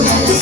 Ooh,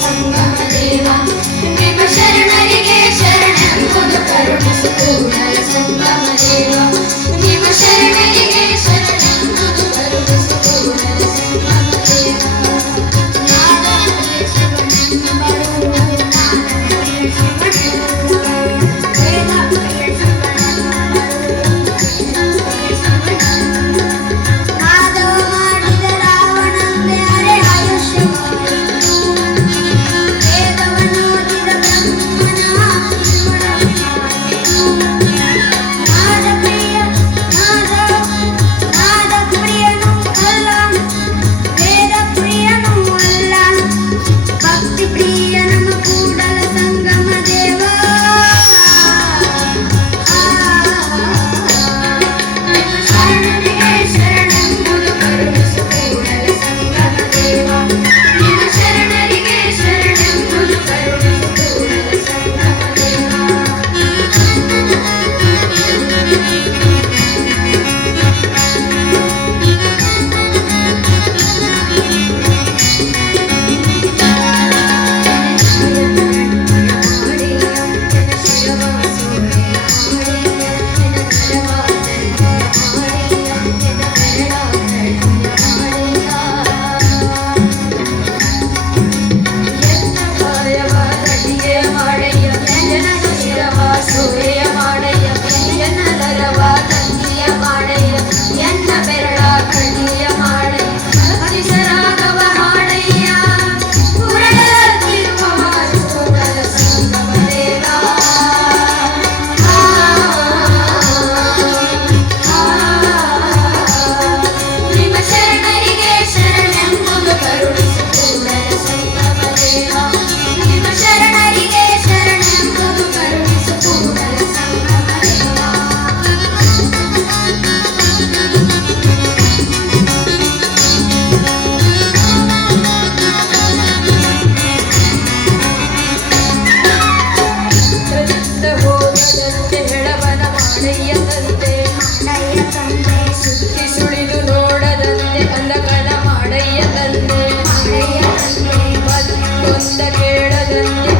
ತಂದೆಯ ತಂದೆ ತಂದೆ ಸುಳಿದು ನೋಡದಂತೆ ಅಂದಕದ ಮಾಡಯ್ಯ ತಂದೆ ಮಾಡಯ್ಯ ಬಂದ ಕೇಳದಂತೆ